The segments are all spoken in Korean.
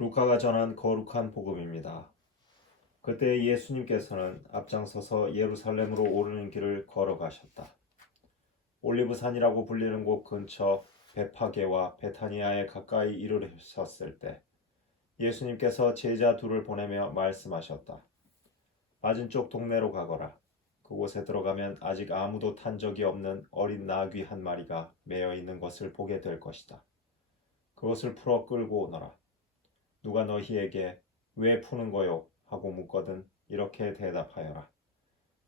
루카가 전한 거룩한 복음입니다. 그때 예수님께서는 앞장서서 예루살렘으로 오르는 길을 걸어가셨다. 올리브산이라고 불리는 곳 근처 베파게와 베타니아에 가까이 이르셨을 때 예수님께서 제자 둘을 보내며 말씀하셨다. 맞은쪽 동네로 가거라. 그곳에 들어가면 아직 아무도 탄 적이 없는 어린 나귀 한 마리가 매여 있는 것을 보게 될 것이다. 그것을 풀어 끌고 오너라. 누가 너희에게 왜 푸는 거요? 하고 묻거든 이렇게 대답하여라.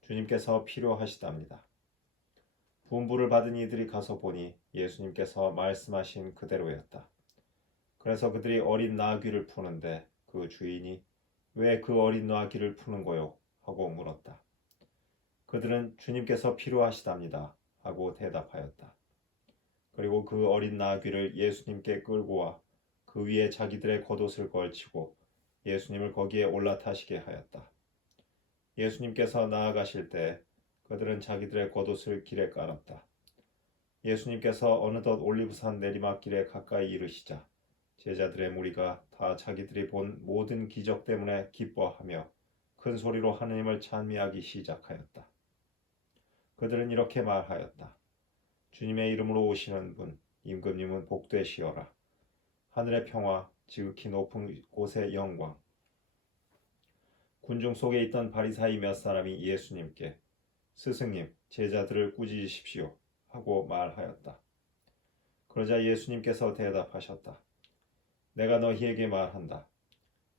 주님께서 필요하시답니다. 분부를 받은 이들이 가서 보니 예수님께서 말씀하신 그대로였다. 그래서 그들이 어린 나귀를 푸는데 그 주인이 왜 그 어린 나귀를 푸는 거요? 하고 물었다. 그들은 주님께서 필요하시답니다. 하고 대답하였다. 그리고 그 어린 나귀를 예수님께 끌고 와 그 위에 자기들의 겉옷을 걸치고 예수님을 거기에 올라타시게 하였다. 예수님께서 나아가실 때 그들은 자기들의 겉옷을 길에 깔았다. 예수님께서 어느덧 올리브산 내리막길에 가까이 이르시자 제자들의 무리가 다 자기들이 본 모든 기적 때문에 기뻐하며 큰 소리로 하느님을 찬미하기 시작하였다. 그들은 이렇게 말하였다. 주님의 이름으로 오시는 분 임금님은 복되시어라. 하늘의 평화 지극히 높은 곳의 영광. 군중 속에 있던 바리사이 몇 사람이 예수님께 스승님 제자들을 꾸짖으십시오 하고 말하였다. 그러자 예수님께서 대답하셨다. 내가 너희에게 말한다.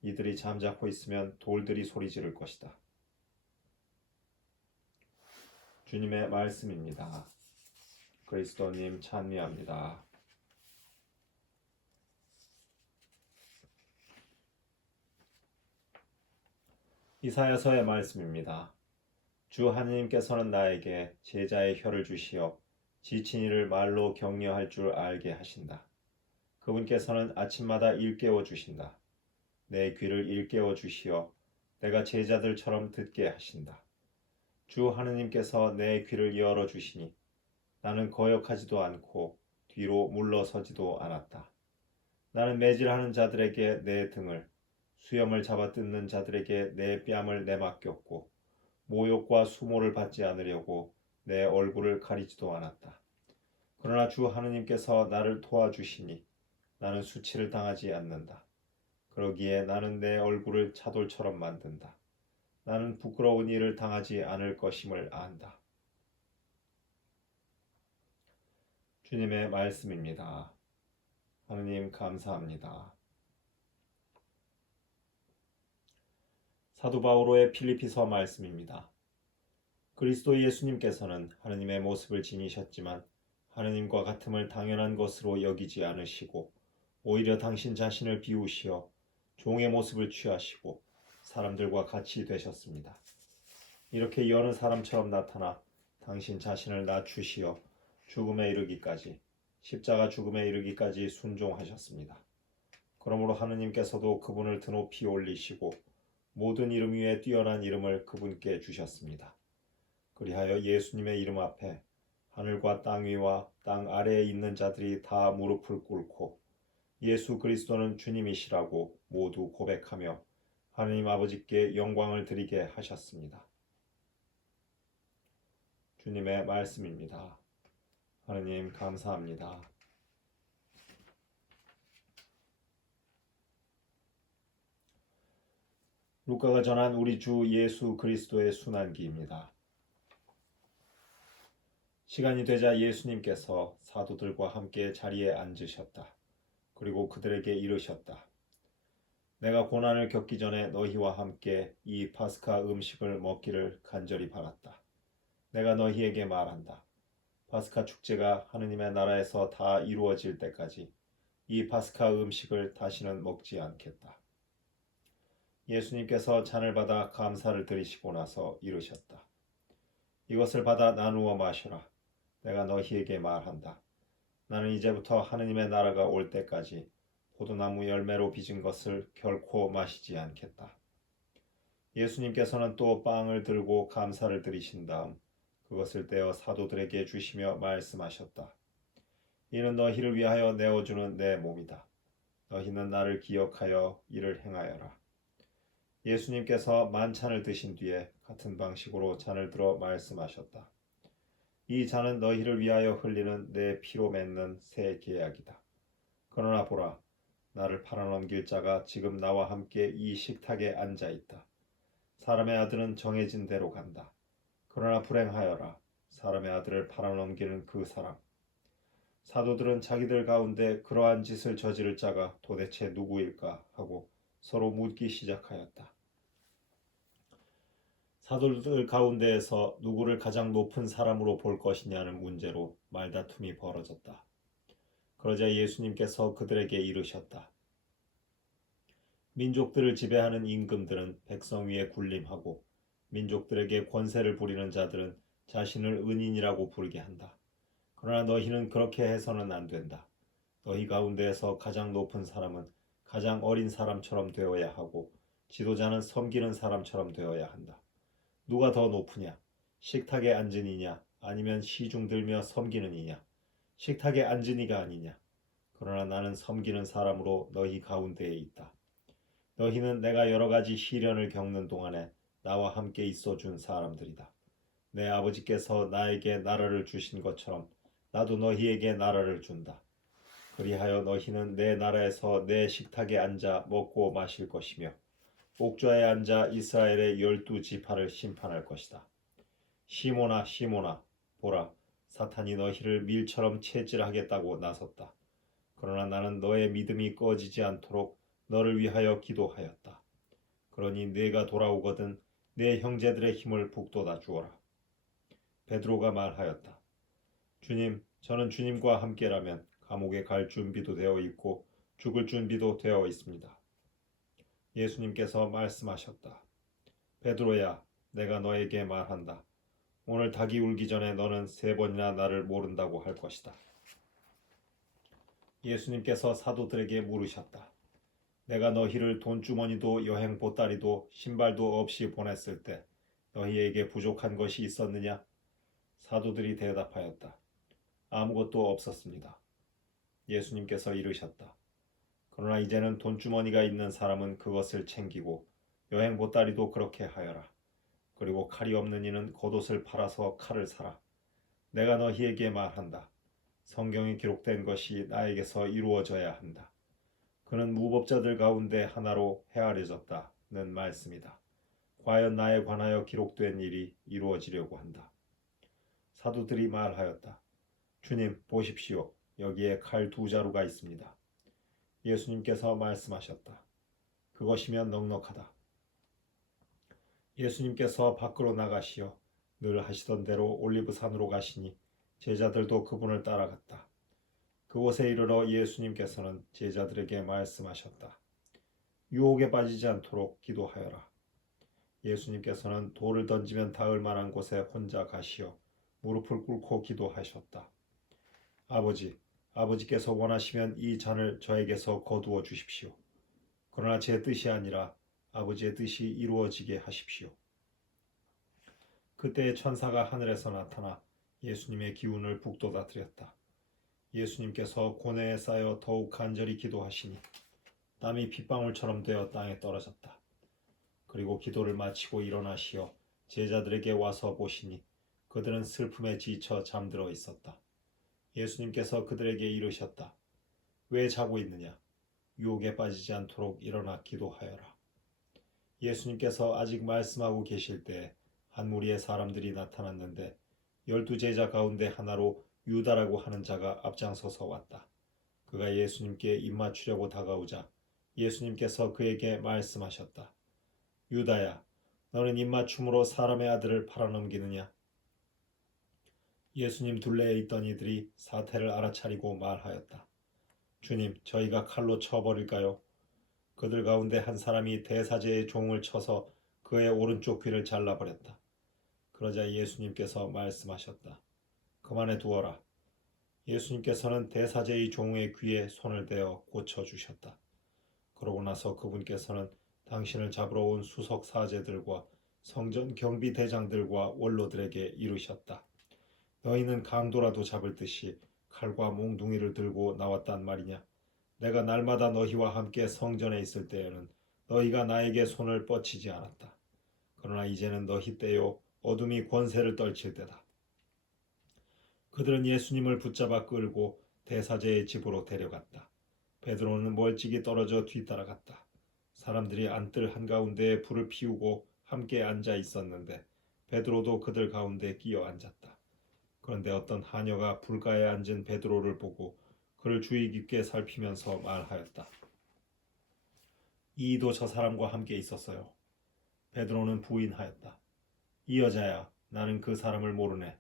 이들이 잠자코 있으면 돌들이 소리 지를 것이다. 주님의 말씀입니다. 그리스도님 찬미합니다. 이사야서의 말씀입니다. 주 하느님께서는 나에게 제자의 혀를 주시어 지친 이를 말로 격려할 줄 알게 하신다. 그분께서는 아침마다 일깨워 주신다. 내 귀를 일깨워 주시어 내가 제자들처럼 듣게 하신다. 주 하느님께서 내 귀를 열어 주시니 나는 거역하지도 않고 뒤로 물러서지도 않았다. 나는 매질하는 자들에게 내 등을 수염을 잡아 뜯는 자들에게 내 뺨을 내맡겼고 모욕과 수모를 받지 않으려고 내 얼굴을 가리지도 않았다. 그러나 주 하느님께서 나를 도와주시니 나는 수치를 당하지 않는다. 그러기에 나는 내 얼굴을 차돌처럼 만든다. 나는 부끄러운 일을 당하지 않을 것임을 안다. 주님의 말씀입니다. 하느님 감사합니다. 사도 바오로의 필리피서 말씀입니다. 그리스도 예수님께서는 하느님의 모습을 지니셨지만 하느님과 같음을 당연한 것으로 여기지 않으시고 오히려 당신 자신을 비우시어 종의 모습을 취하시고 사람들과 같이 되셨습니다. 이렇게 여느 사람처럼 나타나 당신 자신을 낮추시어 죽음에 이르기까지 십자가 죽음에 이르기까지 순종하셨습니다. 그러므로 하느님께서도 그분을 드높이 올리시고 모든 이름 위에 뛰어난 이름을 그분께 주셨습니다. 그리하여 예수님의 이름 앞에 하늘과 땅 위와 땅 아래에 있는 자들이 다 무릎을 꿇고 예수 그리스도는 주님이시라고 모두 고백하며 하느님 아버지께 영광을 드리게 하셨습니다. 주님의 말씀입니다. 하느님 감사합니다. 루카가 전한 우리 주 예수 그리스도의 순환기입니다. 시간이 되자 예수님께서 사도들과 함께 자리에 앉으셨다. 그리고 그들에게 이르셨다. 내가 고난을 겪기 전에 너희와 함께 이 파스카 음식을 먹기를 간절히 바랐다. 내가 너희에게 말한다. 파스카 축제가 하느님의 나라에서 다 이루어질 때까지 이 파스카 음식을 다시는 먹지 않겠다. 예수님께서 잔을 받아 감사를 드리시고 나서 이르셨다. 이것을 받아 나누어 마셔라. 내가 너희에게 말한다. 나는 이제부터 하느님의 나라가 올 때까지 포도나무 열매로 빚은 것을 결코 마시지 않겠다. 예수님께서는 또 빵을 들고 감사를 드리신 다음 그것을 떼어 사도들에게 주시며 말씀하셨다. 이는 너희를 위하여 내어주는 내 몸이다. 너희는 나를 기억하여 이를 행하여라. 예수님께서 만찬을 드신 뒤에 같은 방식으로 잔을 들어 말씀하셨다. 이 잔은 너희를 위하여 흘리는 내 피로 맺는 새 계약이다. 그러나 보라, 나를 팔아넘길 자가 지금 나와 함께 이 식탁에 앉아 있다. 사람의 아들은 정해진 대로 간다. 그러나 불행하여라, 사람의 아들을 팔아넘기는 그 사람. 사도들은 자기들 가운데 그러한 짓을 저지를 자가 도대체 누구일까 하고 서로 묻기 시작하였다. 사도들 가운데에서 누구를 가장 높은 사람으로 볼 것이냐는 문제로 말다툼이 벌어졌다. 그러자 예수님께서 그들에게 이르셨다. 민족들을 지배하는 임금들은 백성 위에 군림하고 민족들에게 권세를 부리는 자들은 자신을 은인이라고 부르게 한다. 그러나 너희는 그렇게 해서는 안 된다. 너희 가운데에서 가장 높은 사람은 가장 어린 사람처럼 되어야 하고 지도자는 섬기는 사람처럼 되어야 한다. 누가 더 높으냐? 식탁에 앉은 이냐? 아니면 시중 들며 섬기는 이냐? 식탁에 앉은 이가 아니냐? 그러나 나는 섬기는 사람으로 너희 가운데에 있다. 너희는 내가 여러 가지 시련을 겪는 동안에 나와 함께 있어 준 사람들이다. 내 아버지께서 나에게 나라를 주신 것처럼 나도 너희에게 나라를 준다. 그리하여 너희는 내 나라에서 내 식탁에 앉아 먹고 마실 것이며 옥좌에 앉아 이스라엘의 12지파를 심판할 것이다. 시몬아 시몬아, 보라, 사탄이 너희를 밀처럼 채질하겠다고 나섰다. 그러나 나는 너의 믿음이 꺼지지 않도록 너를 위하여 기도하였다. 그러니 네가 돌아오거든 내 형제들의 힘을 북돋아 주어라. 베드로가 말하였다. 주님, 저는 주님과 함께라면 감옥에 갈 준비도 되어 있고 죽을 준비도 되어 있습니다. 예수님께서 말씀하셨다. 베드로야, 내가 너에게 말한다. 오늘 닭이 울기 전에 너는 3번이나 나를 모른다고 할 것이다. 예수님께서 사도들에게 물으셨다. 내가 너희를 돈주머니도 여행 보따리도 신발도 없이 보냈을 때 너희에게 부족한 것이 있었느냐? 사도들이 대답하였다. 아무것도 없었습니다. 예수님께서 이르셨다. 그러나 이제는 돈주머니가 있는 사람은 그것을 챙기고 여행 보따리도 그렇게 하여라. 그리고 칼이 없는 이는 겉옷을 팔아서 칼을 사라. 내가 너희에게 말한다. 성경에 기록된 것이 나에게서 이루어져야 한다. 그는 무법자들 가운데 하나로 헤아려졌다는 말씀이다. 과연 나에 관하여 기록된 일이 이루어지려고 한다. 사도들이 말하였다. 주님, 보십시오. 여기에 칼 2자루가 있습니다. 예수님께서 말씀하셨다. 그것이면 넉넉하다. 예수님께서 밖으로 나가시어 늘 하시던 대로 올리브산으로 가시니 제자들도 그분을 따라갔다. 그곳에 이르러 예수님께서는 제자들에게 말씀하셨다. 유혹에 빠지지 않도록 기도하여라. 예수님께서는 돌을 던지면 닿을 만한 곳에 혼자 가시어 무릎을 꿇고 기도하셨다. 아버지께서 원하시면 이 잔을 저에게서 거두어 주십시오. 그러나 제 뜻이 아니라 아버지의 뜻이 이루어지게 하십시오. 그때 천사가 하늘에서 나타나 예수님의 기운을 북돋아 드렸다. 예수님께서 고뇌에 쌓여 더욱 간절히 기도하시니 땀이 핏방울처럼 되어 땅에 떨어졌다. 그리고 기도를 마치고 일어나시어 제자들에게 와서 보시니 그들은 슬픔에 지쳐 잠들어 있었다. 예수님께서 그들에게 이르셨다. 왜 자고 있느냐? 유혹에 빠지지 않도록 일어나 기도하여라. 예수님께서 아직 말씀하고 계실 때 한 무리의 사람들이 나타났는데 12제자 가운데 하나로 유다라고 하는 자가 앞장서서 왔다. 그가 예수님께 입맞추려고 다가오자 예수님께서 그에게 말씀하셨다. 유다야, 너는 입맞춤으로 사람의 아들을 팔아넘기느냐? 예수님 둘레에 있던 이들이 사태를 알아차리고 말하였다. 주님, 저희가 칼로 쳐버릴까요? 그들 가운데 한 사람이 대사제의 종을 쳐서 그의 오른쪽 귀를 잘라버렸다. 그러자 예수님께서 말씀하셨다. 그만해 두어라. 예수님께서는 대사제의 종의 귀에 손을 대어 고쳐주셨다. 그러고 나서 그분께서는 당신을 잡으러 온 수석 사제들과 성전 경비 대장들과 원로들에게 이르셨다. 너희는 강도라도 잡을 듯이 칼과 몽둥이를 들고 나왔단 말이냐? 내가 날마다 너희와 함께 성전에 있을 때에는 너희가 나에게 손을 뻗치지 않았다. 그러나 이제는 너희 때요 어둠이 권세를 떨칠 때다. 그들은 예수님을 붙잡아 끌고 대사제의 집으로 데려갔다. 베드로는 멀찍이 떨어져 뒤따라갔다. 사람들이 안뜰 한가운데에 불을 피우고 함께 앉아 있었는데 베드로도 그들 가운데 끼어 앉았다. 그런데 어떤 하녀가 불가에 앉은 베드로를 보고 그를 주의 깊게 살피면서 말하였다. 이도 저 사람과 함께 있었어요. 베드로는 부인하였다. 이 여자야, 나는 그 사람을 모르네.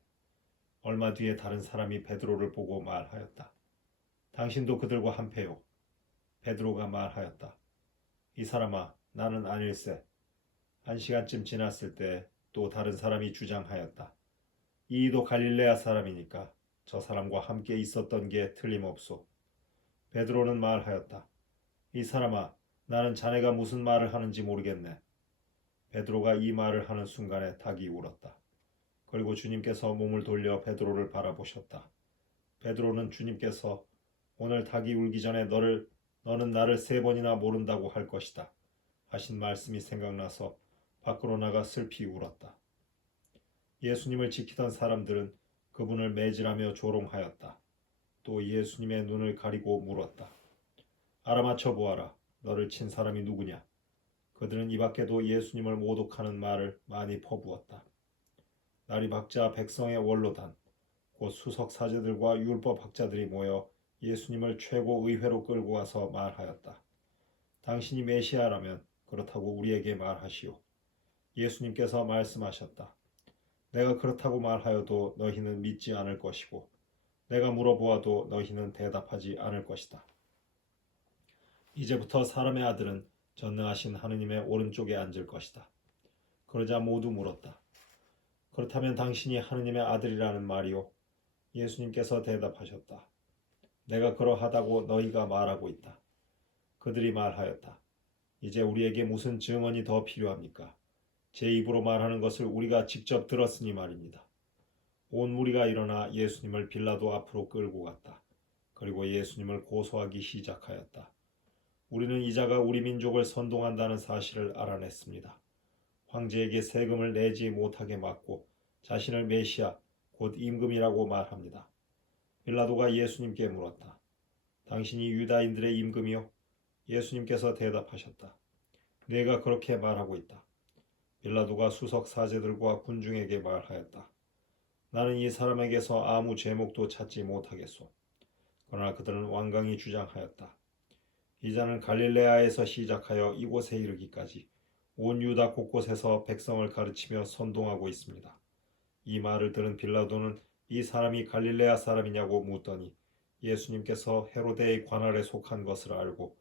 얼마 뒤에 다른 사람이 베드로를 보고 말하였다. 당신도 그들과 한패요. 베드로가 말하였다. 이 사람아, 나는 아닐세. 1시간쯤 지났을 때 또 다른 사람이 주장하였다. 이도 갈릴레아 사람이니까 저 사람과 함께 있었던 게 틀림없소. 베드로는 말하였다. 이 사람아, 나는 자네가 무슨 말을 하는지 모르겠네. 베드로가 이 말을 하는 순간에 닭이 울었다. 그리고 주님께서 몸을 돌려 베드로를 바라보셨다. 베드로는 주님께서 오늘 닭이 울기 전에 너는 나를 3번이나 모른다고 할 것이다 하신 말씀이 생각나서 밖으로 나가 슬피 울었다. 예수님을 지키던 사람들은 그분을 매질하며 조롱하였다. 또 예수님의 눈을 가리고 물었다. 알아맞혀 보아라. 너를 친 사람이 누구냐? 그들은 이 밖에도 예수님을 모독하는 말을 많이 퍼부었다. 날이 밝자 백성의 원로단, 곧 수석 사제들과 율법 학자들이 모여 예수님을 최고 의회로 끌고 와서 말하였다. 당신이 메시아라면 그렇다고 우리에게 말하시오. 예수님께서 말씀하셨다. 내가 그렇다고 말하여도 너희는 믿지 않을 것이고 내가 물어보아도 너희는 대답하지 않을 것이다. 이제부터 사람의 아들은 전능하신 하느님의 오른쪽에 앉을 것이다. 그러자 모두 물었다. 그렇다면 당신이 하느님의 아들이라는 말이오? 예수님께서 대답하셨다. 내가 그러하다고 너희가 말하고 있다. 그들이 말하였다. 이제 우리에게 무슨 증언이 더 필요합니까? 제 입으로 말하는 것을 우리가 직접 들었으니 말입니다. 온 무리가 일어나 예수님을 빌라도 앞으로 끌고 갔다. 그리고 예수님을 고소하기 시작하였다. 우리는 이자가 우리 민족을 선동한다는 사실을 알아냈습니다. 황제에게 세금을 내지 못하게 막고 자신을 메시아, 곧 임금이라고 말합니다. 빌라도가 예수님께 물었다. 당신이 유다인들의 임금이요? 예수님께서 대답하셨다. 내가 그렇게 말하고 있다. 빌라도가 수석 사제들과 군중에게 말하였다. 나는 이 사람에게서 아무 죄목도 찾지 못하겠소. 그러나 그들은 완강히 주장하였다. 이 자는 갈릴레아에서 시작하여 이곳에 이르기까지 온 유다 곳곳에서 백성을 가르치며 선동하고 있습니다. 이 말을 들은 빌라도는 이 사람이 갈릴레아 사람이냐고 묻더니 예수님께서 헤로데의 관할에 속한 것을 알고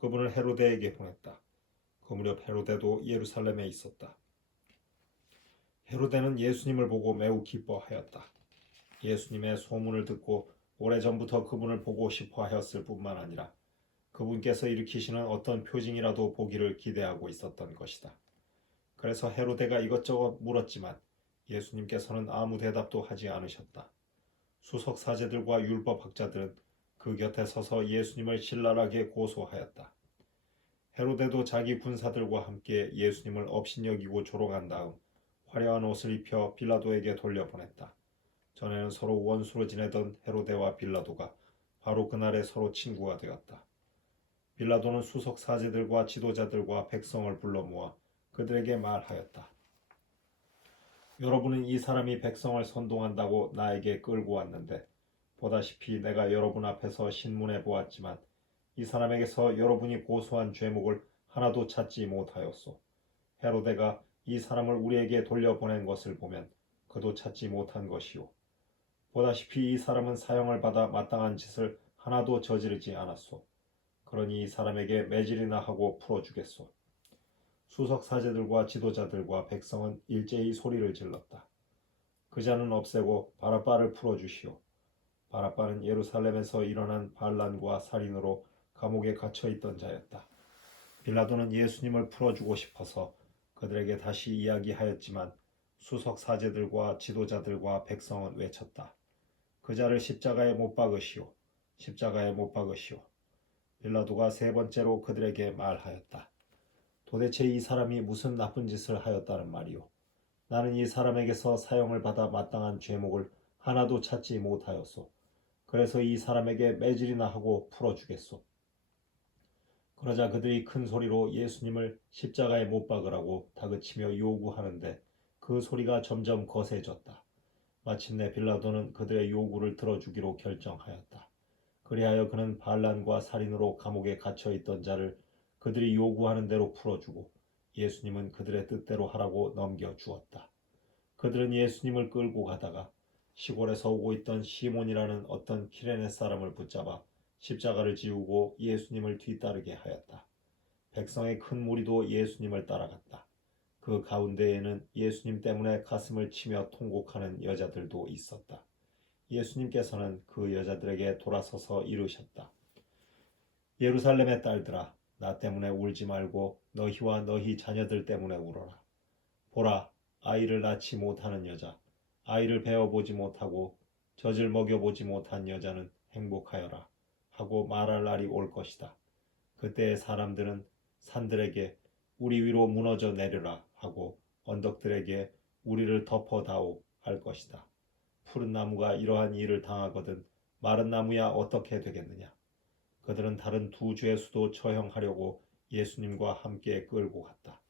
그분을 헤로데에게 보냈다. 그 무렵 헤로데도 예루살렘에 있었다. 헤로데는 예수님을 보고 매우 기뻐하였다. 예수님의 소문을 듣고 오래전부터 그분을 보고 싶어 하였을 뿐만 아니라 그분께서 일으키시는 어떤 표징이라도 보기를 기대하고 있었던 것이다. 그래서 헤로데가 이것저것 물었지만 예수님께서는 아무 대답도 하지 않으셨다. 수석 사제들과 율법 학자들은 그 곁에 서서 예수님을 신랄하게 고소하였다. 헤로데도 자기 군사들과 함께 예수님을 업신여기고 조롱한 다음 화려한 옷을 입혀 빌라도에게 돌려보냈다. 전에는 서로 원수로 지내던 헤로데와 빌라도가 바로 그날에 서로 친구가 되었다. 빌라도는 수석 사제들과 지도자들과 백성을 불러 모아 그들에게 말하였다. 여러분은 이 사람이 백성을 선동한다고 나에게 끌고 왔는데 보다시피 내가 여러분 앞에서 신문해 보았지만 이 사람에게서 여러분이 고소한 죄목을 하나도 찾지 못하였소. 헤로데가 이 사람을 우리에게 돌려보낸 것을 보면 그도 찾지 못한 것이요. 보다시피 이 사람은 사형을 받아 마땅한 짓을 하나도 저지르지 않았소. 그러니 이 사람에게 매질이나 하고 풀어주겠소. 수석 사제들과 지도자들과 백성은 일제히 소리를 질렀다. 그 자는 없애고 바라바를 풀어주시오. 바라바는 예루살렘에서 일어난 반란과 살인으로 감옥에 갇혀 있던 자였다. 빌라도는 예수님을 풀어주고 싶어서 그들에게 다시 이야기하였지만 수석 사제들과 지도자들과 백성은 외쳤다. 그 자를 십자가에 못 박으시오. 십자가에 못 박으시오. 빌라도가 세 번째로 그들에게 말하였다. 도대체 이 사람이 무슨 나쁜 짓을 하였다는 말이오? 나는 이 사람에게서 사형을 받아 마땅한 죄목을 하나도 찾지 못하였소. 그래서 이 사람에게 매질이나 하고 풀어주겠소. 그러자 그들이 큰 소리로 예수님을 십자가에 못 박으라고 다그치며 요구하는데 그 소리가 점점 거세졌다. 마침내 빌라도는 그들의 요구를 들어주기로 결정하였다. 그리하여 그는 반란과 살인으로 감옥에 갇혀 있던 자를 그들이 요구하는 대로 풀어주고 예수님은 그들의 뜻대로 하라고 넘겨주었다. 그들은 예수님을 끌고 가다가 시골에서 오고 있던 시몬이라는 어떤 키레네 사람을 붙잡아 십자가를 지우고 예수님을 뒤따르게 하였다. 백성의 큰 무리도 예수님을 따라갔다. 그 가운데에는 예수님 때문에 가슴을 치며 통곡하는 여자들도 있었다. 예수님께서는 그 여자들에게 돌아서서 이르셨다. 예루살렘의 딸들아, 나 때문에 울지 말고 너희와 너희 자녀들 때문에 울어라. 보라, 아이를 낳지 못하는 여자, 아이를 베어보지 못하고 젖을 먹여보지 못한 여자는 행복하여라 하고 말할 날이 올 것이다. 그때 사람들은 산들에게 우리 위로 무너져 내려라 하고 언덕들에게 우리를 덮어다오 할 것이다. 푸른 나무가 이러한 일을 당하거든 마른 나무야 어떻게 되겠느냐. 그들은 다른 두 죄수도 처형하려고 예수님과 함께 끌고 갔다.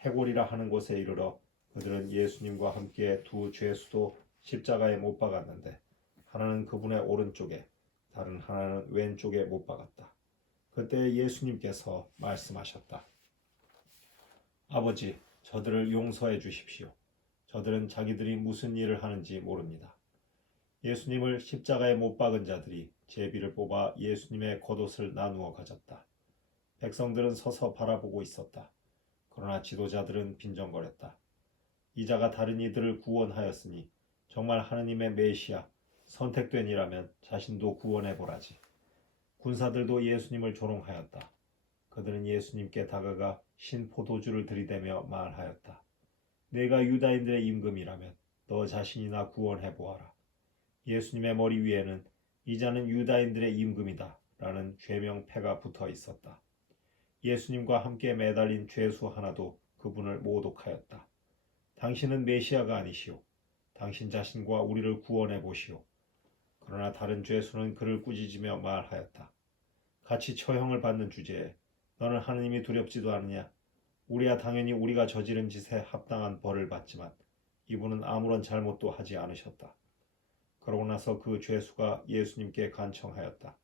해골이라 하는 곳에 이르러 그들은 예수님과 함께 두 죄수도 십자가에 못 박았는데 하나는 그분의 오른쪽에 다른 하나는 왼쪽에 못 박았다. 그때 예수님께서 말씀하셨다. 아버지, 저들을 용서해 주십시오. 저들은 자기들이 무슨 일을 하는지 모릅니다. 예수님을 십자가에 못 박은 자들이 제비를 뽑아 예수님의 겉옷을 나누어 가졌다. 백성들은 서서 바라보고 있었다. 그러나 지도자들은 빈정거렸다. 이자가 다른 이들을 구원하였으니 정말 하느님의 메시아, 선택된 이라면 자신도 구원해 보라지. 군사들도 예수님을 조롱하였다. 그들은 예수님께 다가가 신 포도주를 들이대며 말하였다. 내가 유다인들의 임금이라면 너 자신이나 구원해 보아라. 예수님의 머리 위에는 이자는 유다인들의 임금이다 라는 죄명패가 붙어 있었다. 예수님과 함께 매달린 죄수 하나도 그분을 모독하였다. 당신은 메시아가 아니시오. 당신 자신과 우리를 구원해 보시오. 그러나 다른 죄수는 그를 꾸짖으며 말하였다. 같이 처형을 받는 주제에 너는 하느님이 두렵지도 않느냐? 우리야 당연히 우리가 저지른 짓에 합당한 벌을 받지만 이분은 아무런 잘못도 하지 않으셨다. 그러고 나서 그 죄수가 예수님께 간청하였다.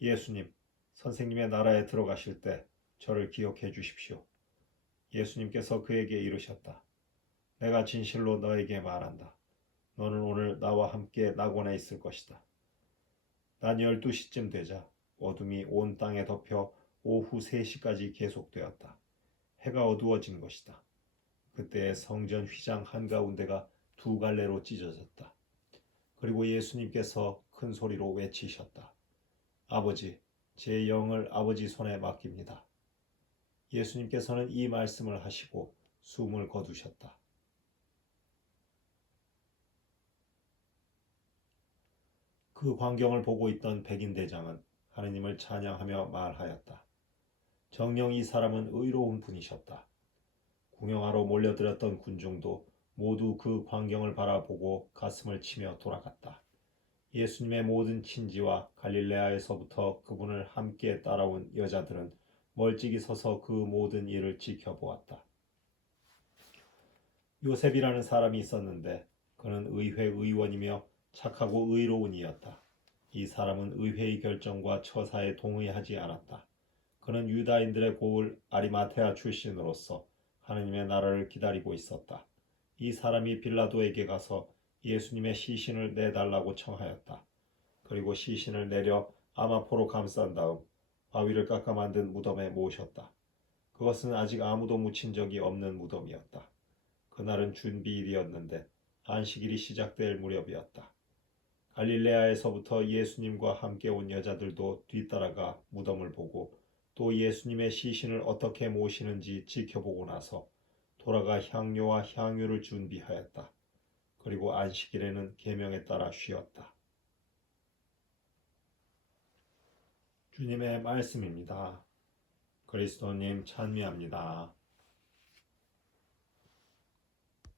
예수님, 선생님의 나라에 들어가실 때 저를 기억해 주십시오. 예수님께서 그에게 이르셨다. 내가 진실로 너에게 말한다. 너는 오늘 나와 함께 낙원에 있을 것이다. 낮 12시쯤 되자 어둠이 온 땅에 덮여 오후 3시까지 계속되었다. 해가 어두워진 것이다. 그때 성전 휘장 한가운데가 두 갈래로 찢어졌다. 그리고 예수님께서 큰 소리로 외치셨다. 아버지, 제 영을 아버지 손에 맡깁니다. 예수님께서는 이 말씀을 하시고 숨을 거두셨다. 그 광경을 보고 있던 백인 대장은 하느님을 찬양하며 말하였다. 정녕 이 사람은 의로운 분이셨다. 구경하러 몰려들었던 군중도 모두 그 광경을 바라보고 가슴을 치며 돌아갔다. 예수님의 모든 친지와 갈릴레아에서부터 그분을 함께 따라온 여자들은 멀찍이 서서 그 모든 일을 지켜보았다. 요셉이라는 사람이 있었는데 그는 의회 의원이며 착하고 의로운 이였다. 이 사람은 의회의 결정과 처사에 동의하지 않았다. 그는 유다인들의 고을 아리마테아 출신으로서 하느님의 나라를 기다리고 있었다. 이 사람이 빌라도에게 가서 예수님의 시신을 내달라고 청하였다. 그리고 시신을 내려 아마포로 감싼 다음 바위를 깎아 만든 무덤에 모셨다. 그것은 아직 아무도 묻힌 적이 없는 무덤이었다. 그날은 준비일이었는데 안식일이 시작될 무렵이었다. 갈릴레아에서부터 예수님과 함께 온 여자들도 뒤따라가 무덤을 보고 또 예수님의 시신을 어떻게 모시는지 지켜보고 나서 돌아가 향료와 향유를 준비하였다. 그리고 안식일에는 계명에 따라 쉬었다. 주님의 말씀입니다. 그리스도님 찬미합니다.